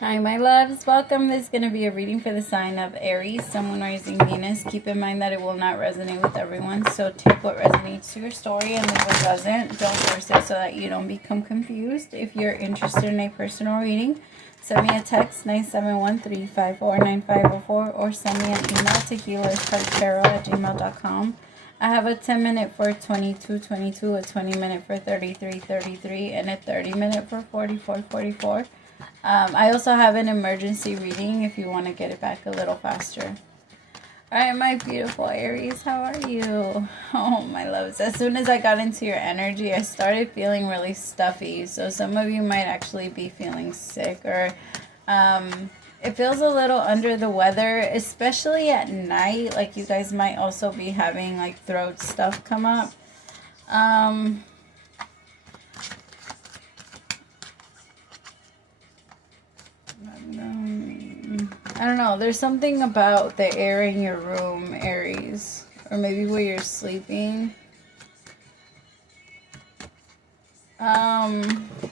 Hi, my loves. Welcome. This is going to be a reading for the sign of Aries, Sun, Moon, Rising, Venus. Keep in mind that it will not resonate with everyone, so take what resonates to your story, and if it doesn't, don't force it so that you don't become confused. If you're interested in a personal reading, send me a text, 971-354-9504, or send me an email to HealersHeartTarot@gmail.com. I have a 10-minute for 2222, a 20-minute for 3333, and a 30-minute for 4444. I also have an emergency reading if you want to get it back a little faster. Alright, my beautiful Aries, how are you? Oh, my loves. As soon as I got into your energy, I started feeling really stuffy. So some of you might actually be feeling sick, or it feels a little under the weather, especially at night. Like you guys might also be having like throat stuff come up. I don't know. There's something about the air in your room, Aries. Or maybe where you're sleeping.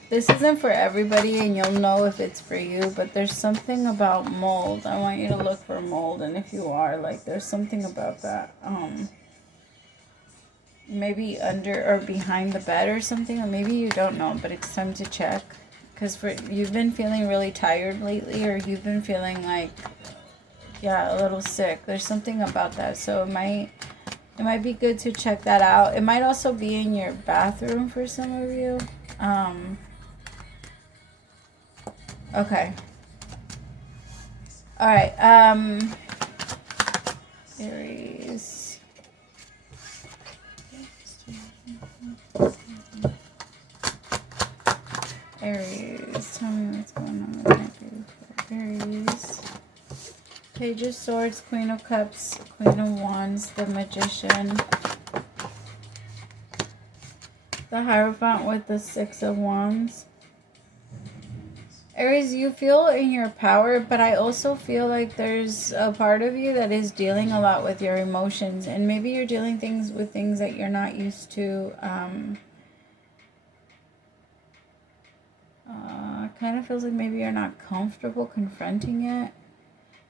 This isn't for everybody, and you'll know if it's for you. But there's something about mold. I want you to look for mold. And if you are, like, there's something about that. Maybe under or behind the bed or something. Or maybe you don't know, but it's time to check. Because you've been feeling really tired lately, or you've been feeling like, yeah, a little sick. There's something about that. So it might be good to check that out. It might also be in your bathroom for some of you. Okay. All right. Aries. Aries, tell me what's going on with my beautiful Aries. Page of Swords, Queen of Cups, Queen of Wands, the Magician, the Hierophant with the Six of Wands. Aries, you feel in your power, but I also feel like there's a part of you that is dealing a lot with your emotions, and maybe you're dealing with things that you're not used to. Kind of feels like maybe you're not comfortable confronting it.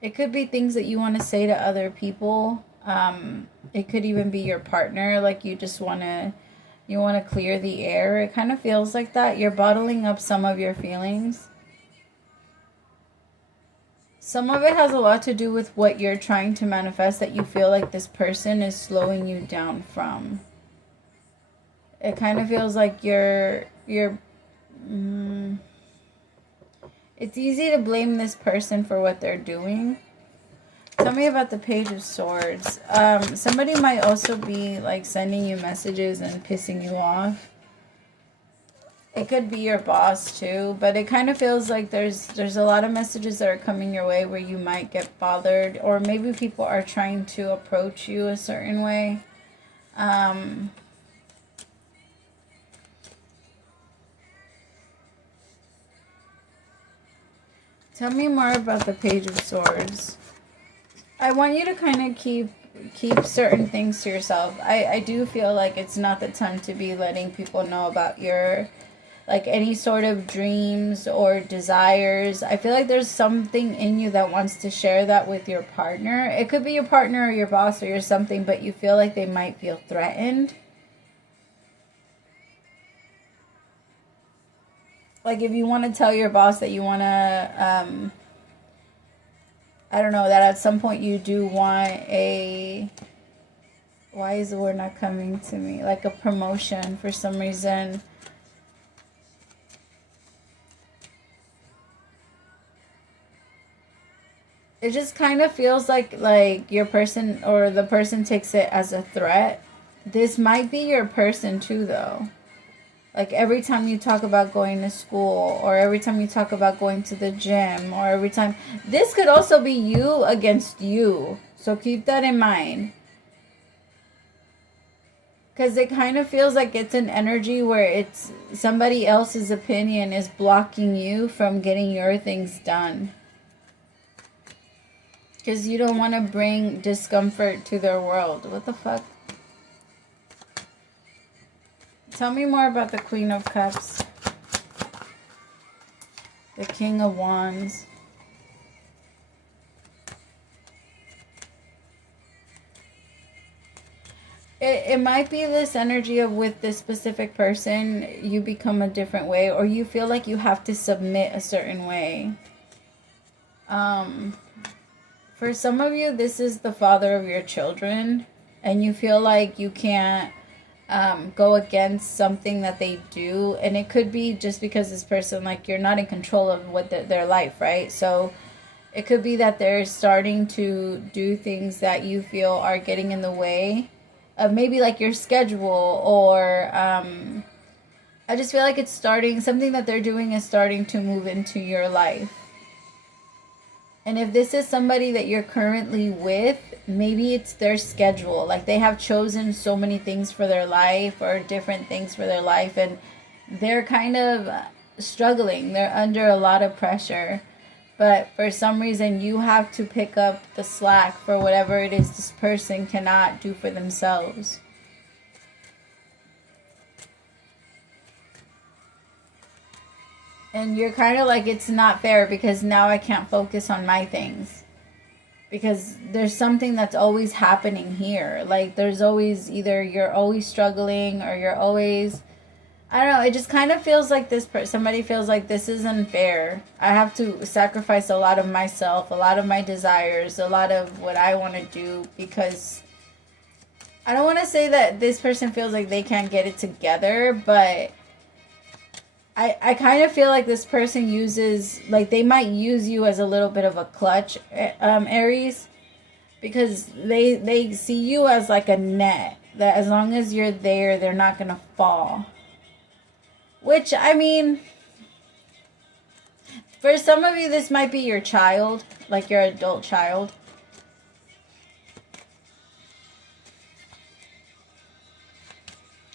It could be things that you want to say to other people. It could even be your partner, like you want to clear the air. It kind of feels like that. You're bottling up some of your feelings. Some of it has a lot to do with what you're trying to manifest that you feel like this person is slowing you down from. It kind of feels like it's easy to blame this person for what they're doing. Tell me about the Page of Swords. Somebody might also be like sending you messages and pissing you off. It could be your boss too, but it kind of feels like there's a lot of messages that are coming your way where you might get bothered, or maybe people are trying to approach you a certain way. Tell me more about the Page of Swords. I want you to kind of keep certain things to yourself. I do feel like it's not the time to be letting people know about your, like, any sort of dreams or desires. I feel like there's something in you that wants to share that with your partner. It could be your partner or your boss or your something, but you feel like they might feel threatened. Like if you want to tell your boss that you want to, I don't know, that at some point you do want a, why is the word not coming to me? Like a promotion for some reason. It just kind of feels like your person or the person takes it as a threat. This might be your person too, though. Like every time you talk about going to school, or every time you talk about going to the gym, or every time, this could also be you against you. So keep that in mind. Because it kind of feels like it's an energy where it's somebody else's opinion is blocking you from getting your things done. Because you don't want to bring discomfort to their world. What the fuck? Tell me more about the Queen of Cups. The King of Wands. It might be this energy of with this specific person, you become a different way, or you feel like you have to submit a certain way. For some of you, this is the father of your children, and you feel like you can't go against something that they do, and it could be just because this person, like, you're not in control of what their life, right? So it could be that they're starting to do things that you feel are getting in the way of maybe like your schedule, or I just feel like it's starting, something that they're doing is starting to move into your life. And if this is somebody that you're currently with, maybe it's their schedule. Like they have chosen so many things for their life, or different things for their life, and they're kind of struggling. They're under a lot of pressure. But for some reason, you have to pick up the slack for whatever it is this person cannot do for themselves. And you're kind of like, it's not fair because now I can't focus on my things. Because there's something that's always happening here. Like there's always, either you're always struggling, or you're always, I don't know, it just kind of feels like this somebody feels like this isn't fair. I have to sacrifice a lot of myself, a lot of my desires, a lot of what I want to do, because I don't want to say that this person feels like they can't get it together, but I kind of feel like this person uses, like they might use you as a little bit of a clutch, Aries, because they see you as like a net, that as long as you're there, they're not going to fall. Which, I mean, for some of you, this might be your child, like your adult child.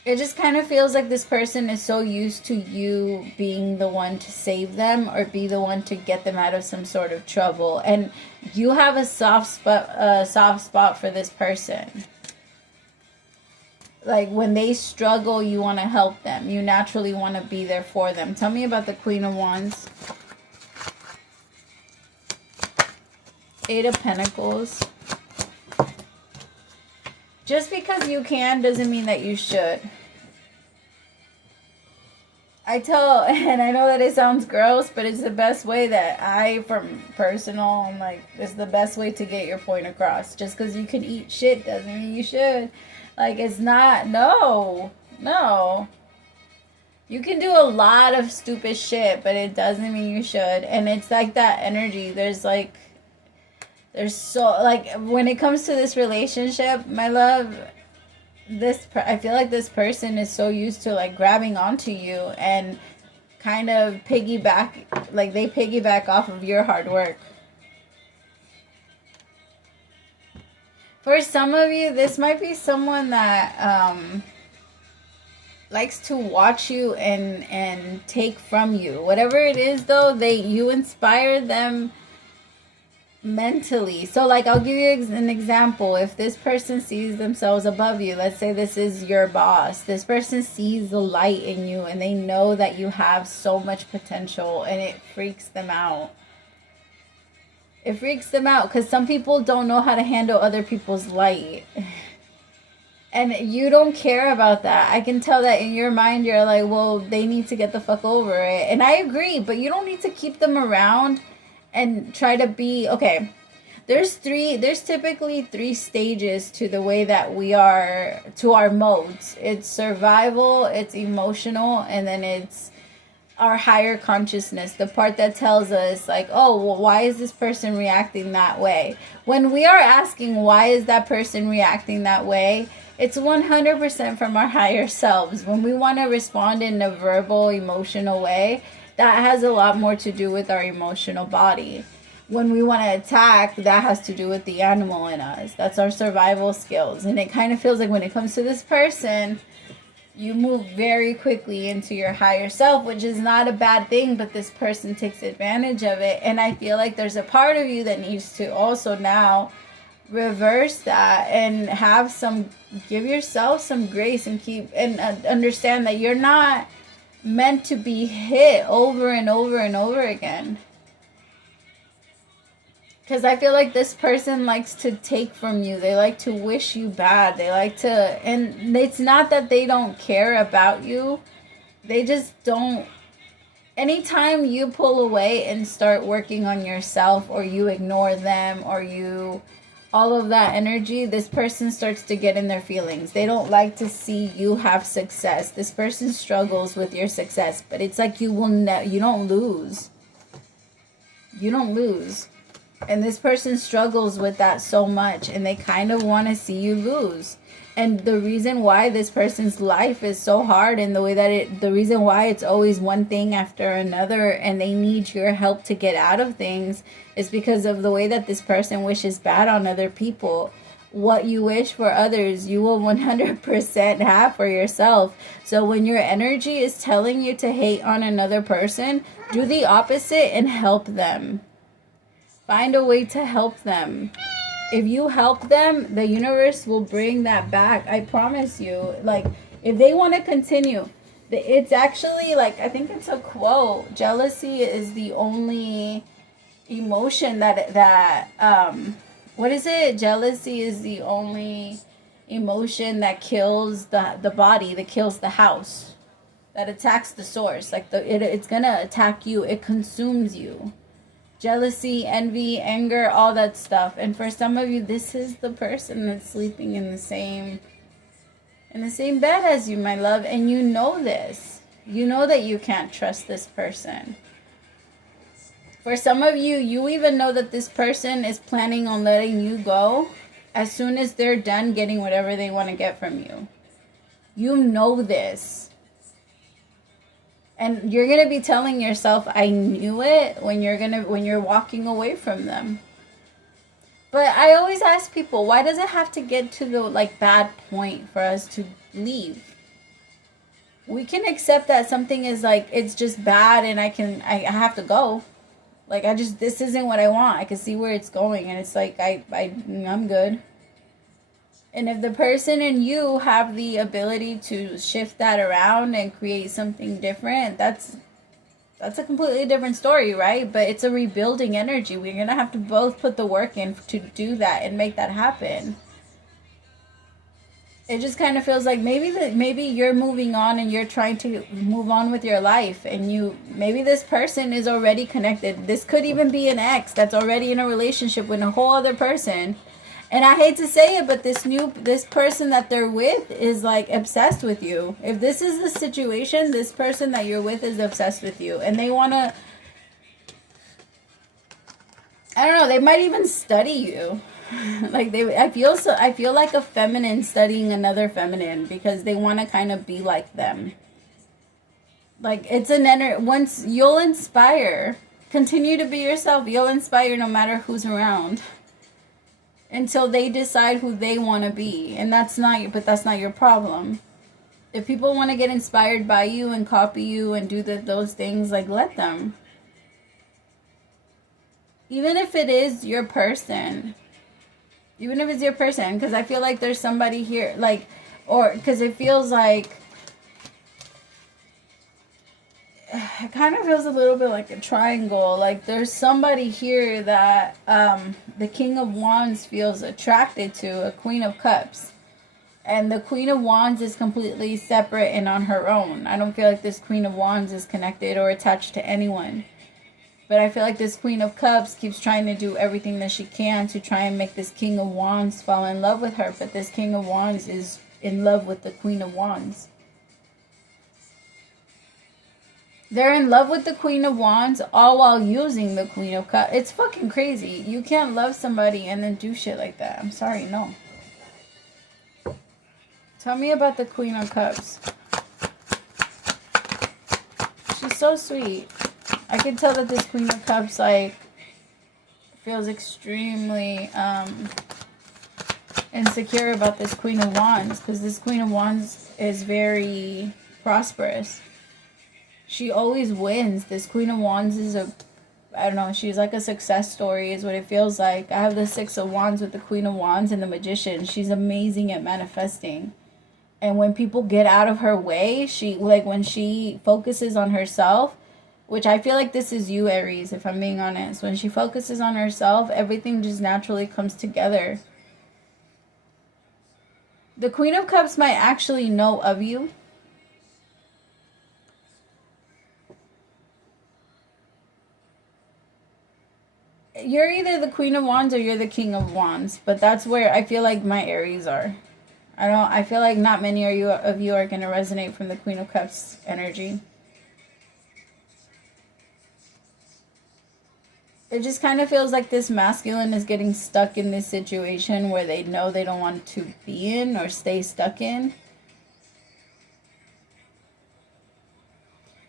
It just kind of feels like this person is so used to you being the one to save them, or be the one to get them out of some sort of trouble. And you have a soft spot for this person. Like when they struggle, you want to help them. You naturally want to be there for them. Tell me about the Queen of Wands. Eight of Pentacles. Just because you can doesn't mean that you should. And I know that it sounds gross, but it's the best way that from personal, I'm like, it's the best way to get your point across. Just because you can eat shit doesn't mean you should. Like, it's not, no. You can do a lot of stupid shit, but it doesn't mean you should. And it's like that energy. There's so, like, when it comes to this relationship, my love, I feel like this person is so used to, like, grabbing onto you and kind of piggyback, like, they piggyback off of your hard work. For some of you, this might be someone that likes to watch you and take from you. Whatever it is, though, you inspire them mentally. So, like, I'll give you an example. If this person sees themselves above you, let's say this is your boss, this person sees the light in you, and they know that you have so much potential, and it freaks them out. It freaks them out because some people don't know how to handle other people's light. And you don't care about that. I can tell that in your mind, you're like, well, they need to get the fuck over it. And I agree, but you don't need to keep them around and try to be, okay, there's typically 3 stages to the way that we are, to our modes. It's survival, it's emotional, and then it's our higher consciousness, the part that tells us, like, oh, well, why is this person reacting that way? When we are asking why is that person reacting that way, it's 100% from our higher selves. When we want to respond in a verbal, emotional way, that has a lot more to do with our emotional body. When we want to attack, that has to do with the animal in us. That's our survival skills. And it kind of feels like when it comes to this person, you move very quickly into your higher self, which is not a bad thing, but this person takes advantage of it. And I feel like there's a part of you that needs to also now reverse that and give yourself some grace and understand that you're not meant to be hit over and over and over again. Because I feel like this person likes to take from you. They like to wish you bad. They like to, and it's not that they don't care about you. They just don't. Anytime you pull away and start working on yourself, or you ignore them, or you, all of that energy, this person starts to get in their feelings. They don't like to see you have success. This person struggles with your success, but it's like you don't lose. You don't lose. And this person struggles with that so much, and they kind of want to see you lose. And the reason why this person's life is so hard, and the reason why it's always one thing after another, and they need your help to get out of things, is because of the way that this person wishes bad on other people. What you wish for others, you will 100% have for yourself. So when your energy is telling you to hate on another person, do the opposite and help them. Find a way to help them. If you help them, the universe will bring that back. I promise you. Like, if they want to continue, it's actually, like, I think it's a quote. Jealousy is the only emotion what is it? Jealousy is the only emotion that kills the body, that kills the house, that attacks the source. Like, it's going to attack you. It consumes you. Jealousy, envy, anger, all that stuff. And for some of you, this is the person that's sleeping in the same bed as you, my love. And you know this. You know that you can't trust this person. For some of you, you even know that this person is planning on letting you go as soon as they're done getting whatever they want to get from you. You know this. And you're going to be telling yourself, I knew it, when you're walking away from them. But I always ask people, why does it have to get to the, like, bad point for us to leave? We can accept that something is, like, it's just bad and I have to go. Like, this isn't what I want. I can see where it's going, and it's like, I'm good. And if the person and you have the ability to shift that around and create something different, that's a completely different story, right? But it's a rebuilding energy. We're going to have to both put the work in to do that and make that happen. It just kind of feels like maybe you're moving on and you're trying to move on with your life, and maybe this person is already connected. This could even be an ex that's already in a relationship with a whole other person. And I hate to say it, but this person that they're with is, like, obsessed with you. If this is the situation, this person that you're with is obsessed with you. And they want to, I don't know, they might even study you. Like, I feel like a feminine studying another feminine, because they want to kind of be like them. Like, it's once you'll inspire, continue to be yourself. You'll inspire no matter who's around, until they decide who they want to be. And that's not your problem. If people want to get inspired by you and copy you and do those things, like, let them. Even if it is your person. Because I feel like there's somebody here, like, or because it feels like, it kind of feels a little bit like a triangle. Like, there's somebody here that the King of Wands feels attracted to, a Queen of Cups. And the Queen of Wands is completely separate and on her own. I don't feel like this Queen of Wands is connected or attached to anyone. But I feel like this Queen of Cups keeps trying to do everything that she can to try and make this King of Wands fall in love with her. But this King of Wands is in love with the Queen of Wands. They're in love with the Queen of Wands, all while using the Queen of Cups. It's fucking crazy. You can't love somebody and then do shit like that. I'm sorry, no. Tell me about the Queen of Cups. She's so sweet. I can tell that this Queen of Cups, like, feels extremely insecure about this Queen of Wands, because this Queen of Wands is very prosperous. She always wins. This Queen of Wands is I don't know, she's like a success story is what it feels like. I have the Six of Wands with the Queen of Wands and the Magician. She's amazing at manifesting. And when people get out of her way, when she focuses on herself, which I feel like this is you, Aries, if I'm being honest. When she focuses on herself, everything just naturally comes together. The Queen of Cups might actually know of you. You're either the Queen of Wands or you're the King of Wands, but that's where I feel like my Aries are. I feel like not many of you are going to resonate from the Queen of Cups energy. It just kind of feels like this masculine is getting stuck in this situation where they know they don't want to be in or stay stuck in.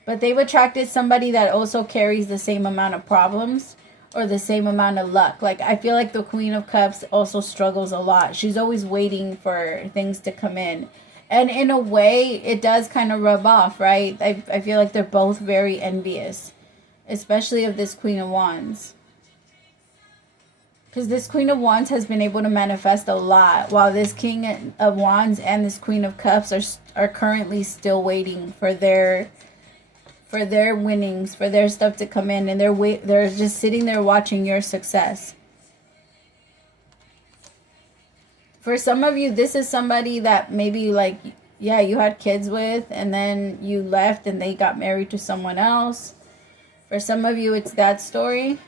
But they've attracted somebody that also carries the same amount of problems or the same amount of luck. Like, I feel like the Queen of Cups also struggles a lot. She's always waiting for things to come in. And in a way, it does kind of rub off, right? I feel like they're both very envious, especially of this Queen of Wands. Because this Queen of Wands has been able to manifest a lot, while this King of Wands and this Queen of Cups are currently still waiting for their winnings, for their stuff to come in, and they're just sitting there watching your success. For some of you, this is somebody that maybe, like, yeah, you had kids with, and then you left and they got married to someone else. For some of you, it's that story.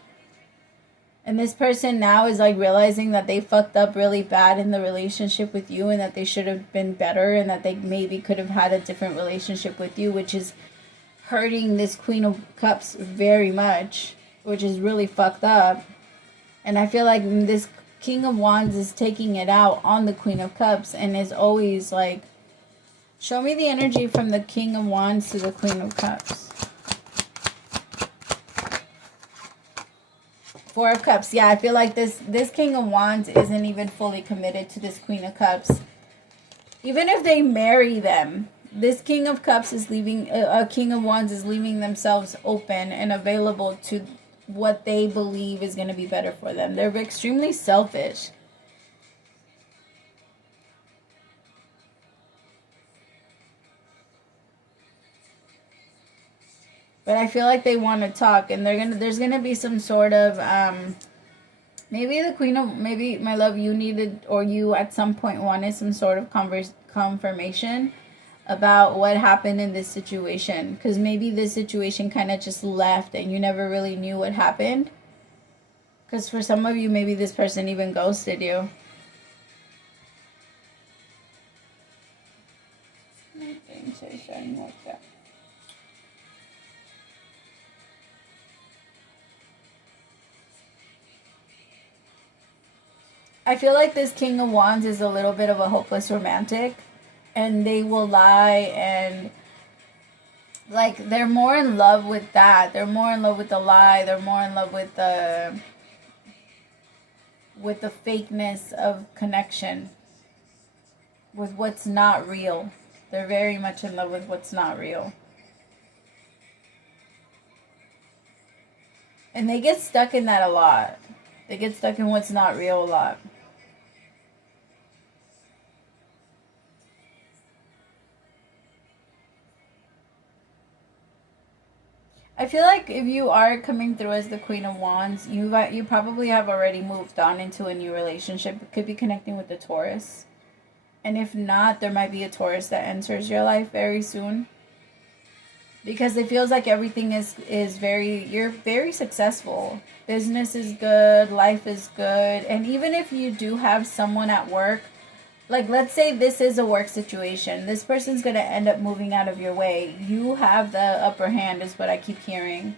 And this person now is like realizing that they fucked up really bad in the relationship with you, and that they should have been better, and that they maybe could have had a different relationship with you, which is hurting this Queen of Cups very much, which is really fucked up. And I feel like this King of Wands is taking it out on the Queen of Cups, and is always like, show me the energy from the King of Wands to the Queen of Cups. Four of Cups. Yeah, I feel like this King of Wands isn't even fully committed to this Queen of Cups. Even if they marry them, this King of Cups is leaving, King of Wands is leaving themselves open and available to what they believe is going to be better for them. They're extremely selfish. But I feel like they want to talk, and there's gonna be some sort of maybe maybe my love, you needed, or you at some point wanted some sort of confirmation about what happened in this situation, because maybe this situation kind of just left and you never really knew what happened. Because for some of you, maybe this person even ghosted you. I feel like this King of Wands is a little bit of a hopeless romantic, and they will lie, and like they're more in love with that. They're more in love with the lie. They're more in love with the fakeness of connection, with what's not real. They're very much in love with what's not real. And they get stuck in that a lot. They get stuck in what's not real a lot. I feel like if you are coming through as the Queen of Wands, you probably have already moved on into a new relationship. It could be connecting with the Taurus. And if not, there might be a Taurus that enters your life very soon. Because it feels like everything is you're very successful. Business is good, life is good. And even if you do have someone at work, like let's say this is a work situation, this person's going to end up moving out of your way. You have the upper hand is what I keep hearing.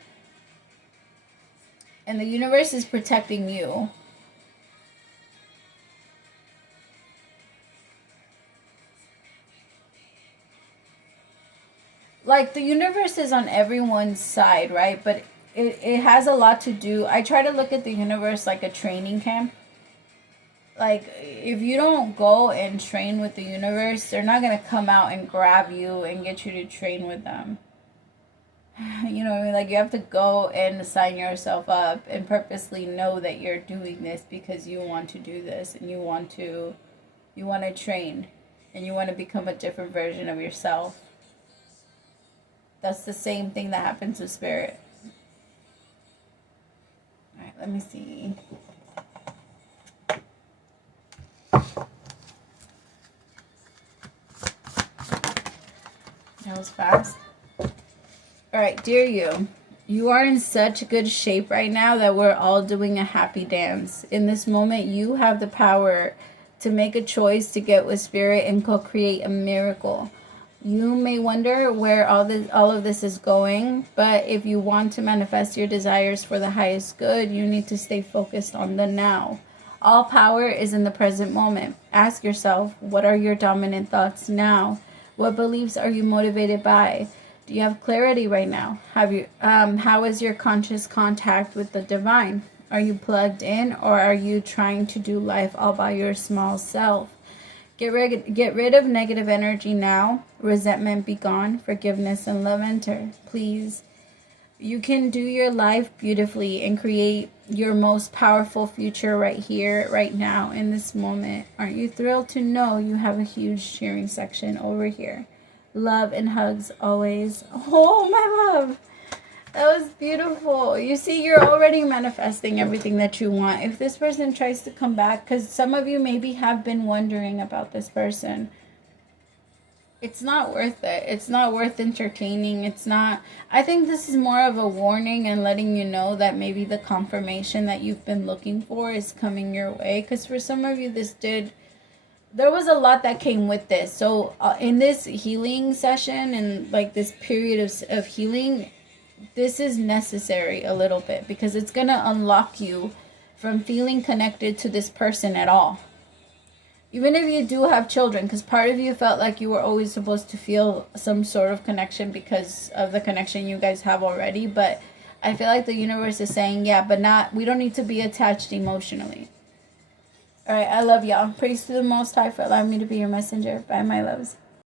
And the universe is protecting you. Like the universe is on everyone's side, right? But it has a lot to do. I try to look at the universe like a training camp. Like, if you don't go and train with the universe, they're not going to come out and grab you and get you to train with them. You know what I mean? Like, you have to go and sign yourself up and purposely know that you're doing this because you want to do this and you want to train. and you want to become a different version of yourself. That's the same thing that happens with Spirit. Alright, let me see. That was fast. Alright, dear you. You are in such good shape right now that we're all doing a happy dance. In this moment, you have the power to make a choice to get with Spirit and co-create a miracle. You may wonder where all of this is going, but if you want to manifest your desires for the highest good, you need to stay focused on the now. All power is in the present moment. Ask yourself, what are your dominant thoughts now? What beliefs are you motivated by? Do you have clarity right now? How is your conscious contact with the divine? Are you plugged in, or are you trying to do life all by your small self? Get rid of negative energy now. Resentment be gone. Forgiveness and love enter. Please. You can do your life beautifully and create your most powerful future right here, right now, in this moment. Aren't you thrilled to know you have a huge cheering section over here? Love and hugs always. Oh, my love. That was beautiful. You see, you're already manifesting everything that you want. If this person tries to come back, because some of you maybe have been wondering about this person, it's not worth it. It's not worth entertaining. It's not. I think this is more of a warning and letting you know that maybe the confirmation that you've been looking for is coming your way. Because for some of you, there was a lot that came with this. So in this healing session and like this period of healing, this is necessary a little bit, because it's going to unlock you from feeling connected to this person at all. Even if you do have children, because part of you felt like you were always supposed to feel some sort of connection because of the connection you guys have already. But I feel like the universe is saying, yeah, but we don't need to be attached emotionally. All right, I love y'all. Praise to the Most High for allowing me to be your messenger. Bye, my loves.